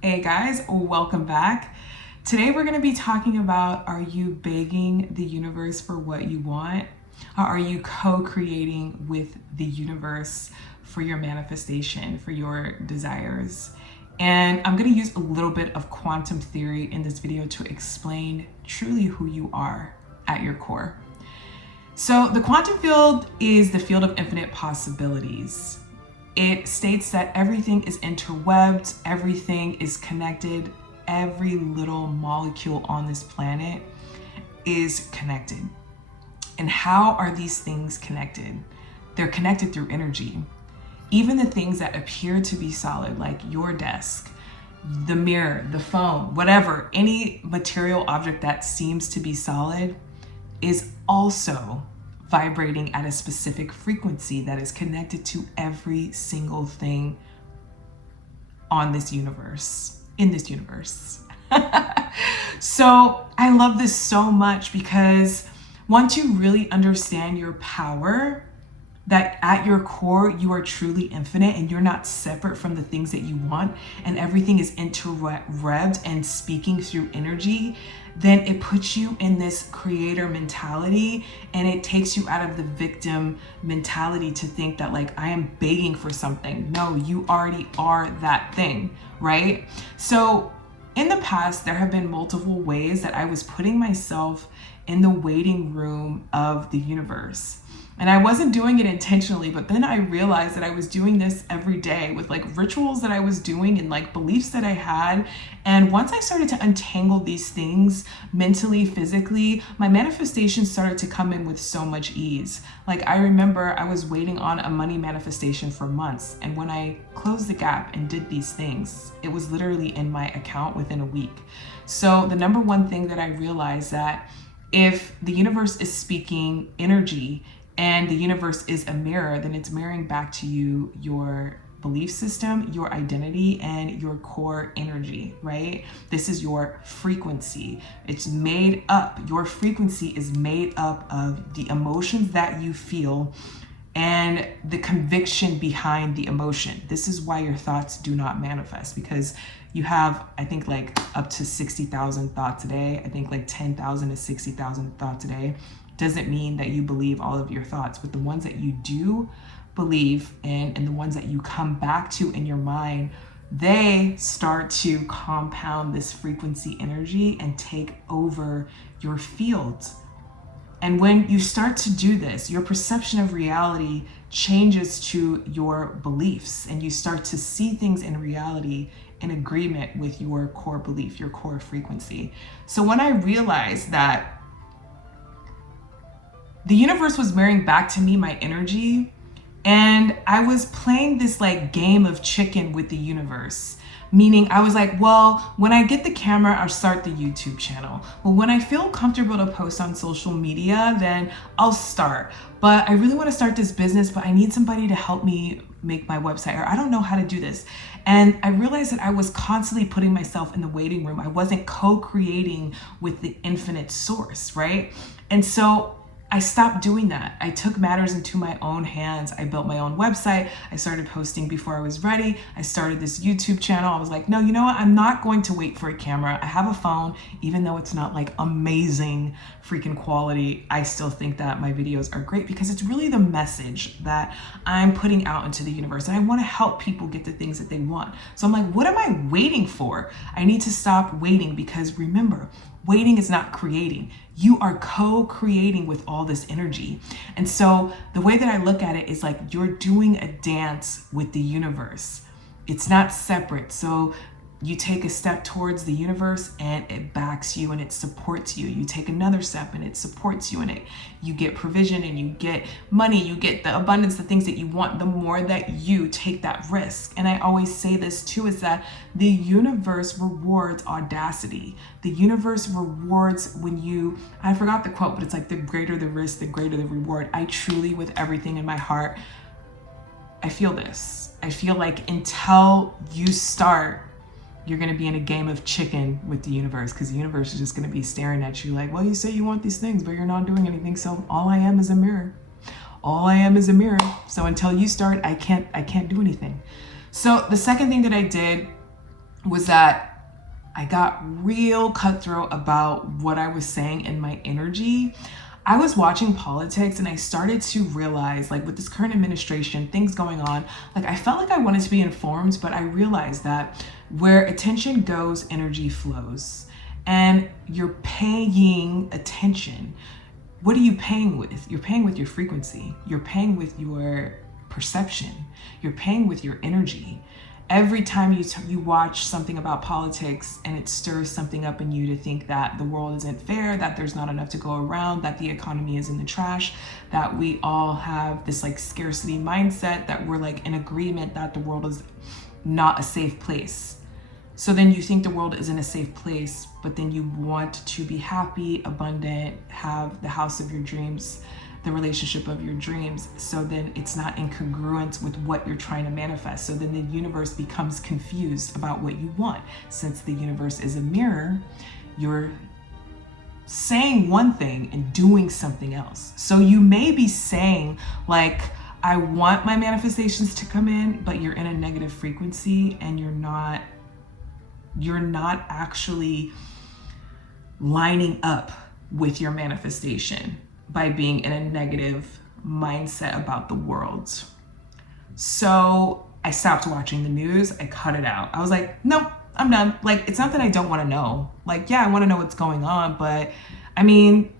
Hey guys, welcome back. Today we're going to be talking about, are you begging the universe for what you want? Or are you co-creating with the universe for your manifestation, for your desires? And I'm going to use a little bit of quantum theory in this video to explain truly who you are at your core. So the quantum field is the field of infinite possibilities. It states that everything is interwebbed, everything is connected, every little molecule on this planet is connected. And how are these things connected? They're connected through energy. Even the things that appear to be solid, like your desk, the mirror, the phone, whatever, any material object that seems to be solid is also vibrating at a specific frequency that is connected to every single thing on this universe, in this universe. So I love this so much because once you really understand your power, that at your core, you are truly infinite and you're not separate from the things that you want, and everything is interwebbed and speaking through energy, then it puts you in this creator mentality, and it takes you out of the victim mentality to think that, like, I am begging for something. No, you already are that thing, right? So in the past, there have been multiple ways that I was putting myself in the waiting room of the universe. And I wasn't doing it intentionally, but then I realized that I was doing this every day with like rituals that I was doing and like beliefs that I had. And once I started to untangle these things mentally, physically, my manifestation started to come in with so much ease. Like I remember I was waiting on a money manifestation for months. And when I closed the gap and did these things, it was literally in my account within a week. So the number one thing that I realized that if the universe is speaking energy, and the universe is a mirror, then it's mirroring back to you your belief system, your identity, and your core energy, right? This is your frequency. It's made up, your frequency is made up of the emotions that you feel and the conviction behind the emotion. This is why your thoughts do not manifest, because you have, I think, like up to 60,000 thoughts a day. I think like 10,000 to 60,000 thoughts a day. Doesn't mean that you believe all of your thoughts, but the ones that you do believe in and the ones that you come back to in your mind, they start to compound this frequency energy and take over your field. And when you start to do this, your perception of reality changes to your beliefs, and you start to see things in reality in agreement with your core belief, your core frequency. So when I realized that the universe was mirroring back to me my energy, and I was playing this like game of chicken with the universe. Meaning I was like, well, when I get the camera, I'll start the YouTube channel. Well, when I feel comfortable to post on social media, then I'll start. But I really want to start this business, but I need somebody to help me make my website, or I don't know how to do this. And I realized that I was constantly putting myself in the waiting room. I wasn't co-creating with the infinite source, right? And so I stopped doing that. I took matters into my own hands. I built my own website. I started posting before I was ready. I started this YouTube channel. I was like, no, you know what? I'm not going to wait for a camera. I have a phone, even though it's not like amazing freaking quality. I still think that my videos are great because it's really the message that I'm putting out into the universe. And I want to help people get the things that they want. So I'm like, what am I waiting for? I need to stop waiting, because remember, waiting is not creating. You are co-creating with all this energy. And so the way that I look at it is like you're doing a dance with the universe. It's not separate. So you take a step towards the universe and it backs you and it supports you. You take another step and it supports you, and you get provision and you get money, you get the abundance, the things that you want, the more that you take that risk. And I always say this too, is that the universe rewards audacity. The universe rewards when you, I forgot the quote, but it's like the greater the risk, the greater the reward. I truly, with everything in my heart, I feel this. I feel like until you start, you're going to be in a game of chicken with the universe, because the universe is just going to be staring at you like, well, you say you want these things, but you're not doing anything. So all I am is a mirror. All I am is a mirror. So until you start, I can't do anything. So the second thing that I did was that I got real cutthroat about what I was saying in my energy. I was watching politics and I started to realize, like, with this current administration, things going on, like, I felt like I wanted to be informed, but I realized that where attention goes, energy flows. And you're paying attention. What are you paying with? You're paying with your frequency. You're paying with your perception. You're paying with your energy. Every time you watch something about politics and it stirs something up in you to think that the world isn't fair, that there's not enough to go around, that the economy is in the trash, that we all have this like scarcity mindset, that we're like in agreement that the world is not a safe place. So then you think the world isn't a safe place, but then you want to be happy, abundant, have the house of your dreams, the relationship of your dreams. So then it's not in congruence with what you're trying to manifest. So then the universe becomes confused about what you want. Since the universe is a mirror, you're saying one thing and doing something else. So you may be saying like, I want my manifestations to come in, but you're in a negative frequency and you're not actually lining up with your manifestation by being in a negative mindset about the world. So I stopped watching the news. I cut it out. I was like, nope, I'm done. Like, it's not that I don't want to know. Like, yeah, I want to know what's going on, but I mean,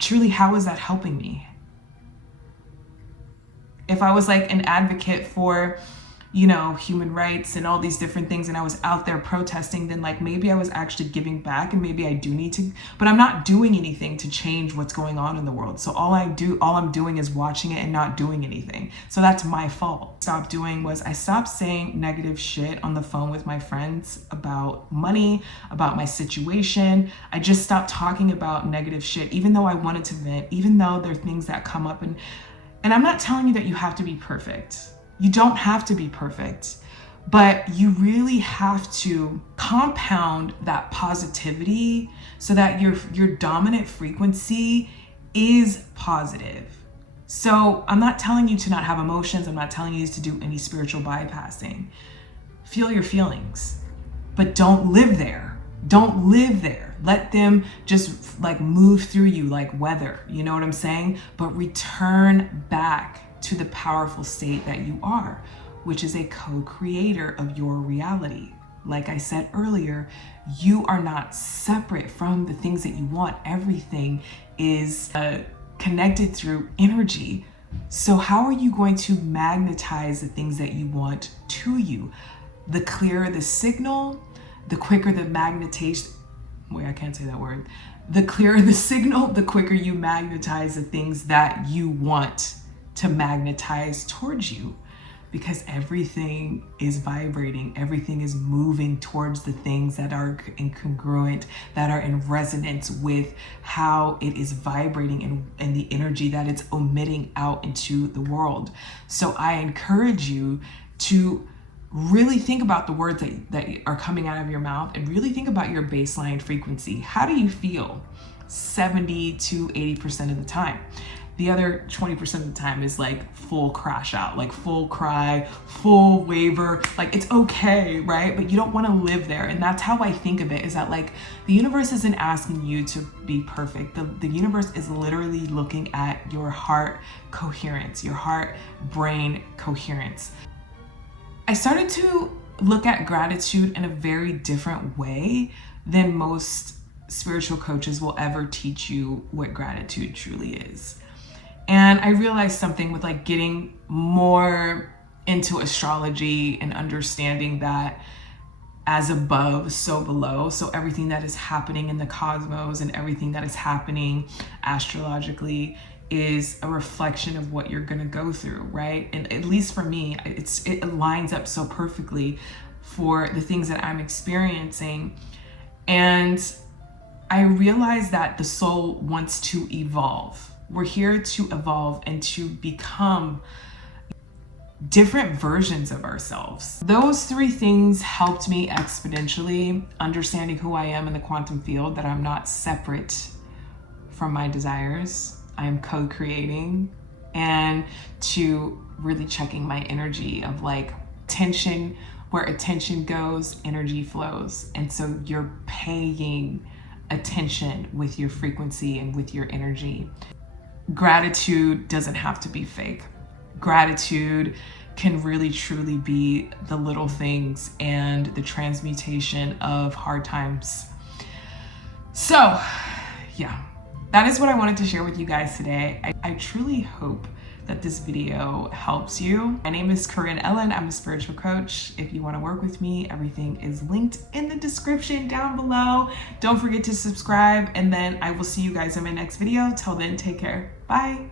truly, how is that helping me? If I was like an advocate for, you know, human rights and all these different things, and I was out there protesting, then like maybe I was actually giving back, and maybe I do need to, but I'm not doing anything to change what's going on in the world. So all I'm doing is watching it and not doing anything. So that's my fault. Stopped doing was I stopped saying negative shit on the phone with my friends about money, about my situation. I just stopped talking about negative shit, even though I wanted to vent, even though there are things that come up, and I'm not telling you that you have to be perfect. You don't have to be perfect, but you really have to compound that positivity so that your dominant frequency is positive. So I'm not telling you to not have emotions. I'm not telling you to do any spiritual bypassing. Feel your feelings, but don't live there. Don't live there. Let them just like move through you like weather. You know what I'm saying? But return back to the powerful state that you are, which is a co-creator of your reality. Like I said earlier, you are not separate from the things that you want. Everything is connected through energy. So how are you going to magnetize the things that you want to you? The clearer the signal, the quicker the magnetation. Wait, I can't say that word. The clearer the signal, the quicker you magnetize the things that you want to magnetize towards you, because everything is vibrating, everything is moving towards the things that are incongruent, that are in resonance with how it is vibrating and the energy that it's emitting out into the world. So I encourage you to really think about the words that are coming out of your mouth, and really think about your baseline frequency. How do you feel 70 to 80% of the time? The other 20% of the time is like full crash out, like full cry, full waver. Like, it's okay, right? But you don't want to live there. And that's how I think of it, is that like the universe isn't asking you to be perfect. The universe is literally looking at your heart coherence, your heart brain coherence. I started to look at gratitude in a very different way than most spiritual coaches will ever teach you what gratitude truly is. And I realized something with like getting more into astrology and understanding that as above, so below. So everything that is happening in the cosmos and everything that is happening astrologically is a reflection of what you're gonna go through, right? And at least for me, it lines up so perfectly for the things that I'm experiencing. And I realized that the soul wants to evolve. We're here to evolve and to become different versions of ourselves. Those three things helped me exponentially, understanding who I am in the quantum field, that I'm not separate from my desires. I am co-creating, and to really checking my energy of like tension Where attention goes, energy flows. And so you're paying attention with your frequency and with your energy. Gratitude doesn't have to be fake. Gratitude can really truly be the little things and the transmutation of hard times. So, yeah, that is what I wanted to share with you guys today. I truly hope that this video helps you. My name is Corinne Ellen. I'm a spiritual coach. If you want to work with me, everything is linked in the description down below. Don't forget to subscribe, and then I will see you guys in my next video. Till then, take care. Bye.